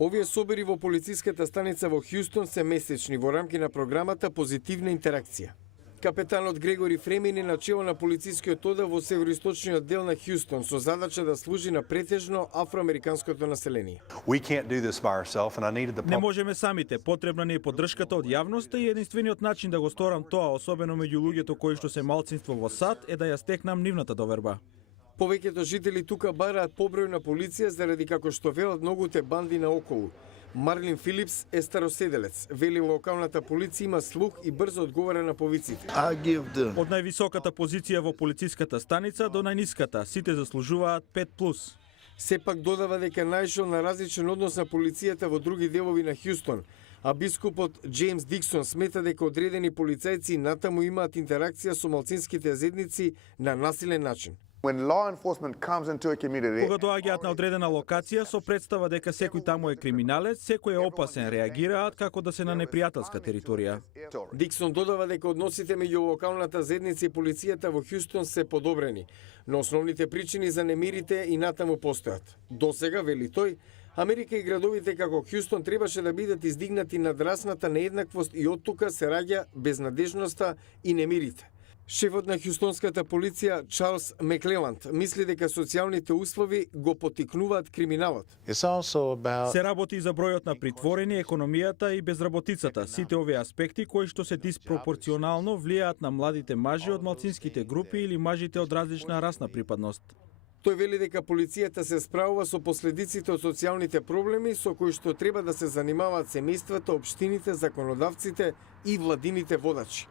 Овие собери во полициската станица во Хјустон се месечни во рамки на програмата Позитивна интеракција. Капетанот Грегори Фремин е начело на полицискиот одел во североисточниот дел на Хјустон со задача да служи на претежно афроамериканското население. Не можеме самите, потребна ни е поддршката од јавноста и единствениот начин да го сторам тоа, особено меѓу луѓето кои што се малцинство во САД, е да ја стекнам нивната доверба. Повеќето жители тука бараат поброј на полиција заради како што велат многуте банди наоколу. Марлин Филипс е староседелец. Вели локалната полиција има слух и брзо одговара на повиците. Од највисоката позиција во полициската станица до најниската, сите заслужуваат 5+. Сепак додава дека најшол на различен однос на полицијата во други делови на Хјустон, а бискупот Джеймс Диксон смета дека одредени полицајци натаму имаат интеракција со малцинските заедници на насилен начин. Кога доаѓаат на одредена локација со представа дека секој таму е криминалец, секој е опасен, реагираат како да се на непријателска територија. Диксон додава дека односите меѓу локалната заедница и полицијата во Хјустон се подобрени, но основните причини за немирите и натаму постојат. Досега, вели тој, Америка и градовите како Хјустон требаше да бидат издигнати над расната нееднаквост и оттука се раѓа безнадежноста и немирите. Шефот на хјустонската полиција Чарлс Меклеланд мисли дека социјалните услови го поттикнуваат криминалот. Се работи и за бројот на притворени, економијата и безработицата, сите овие аспекти кои што се диспропорционално влијаат на младите мажи од малцинските групи или мажите од различна расна припадност. Тој вели дека полицијата се справува со последиците од социјалните проблеми со кои што треба да се занимаваат семејствата, општините, законодавците и владините водачи.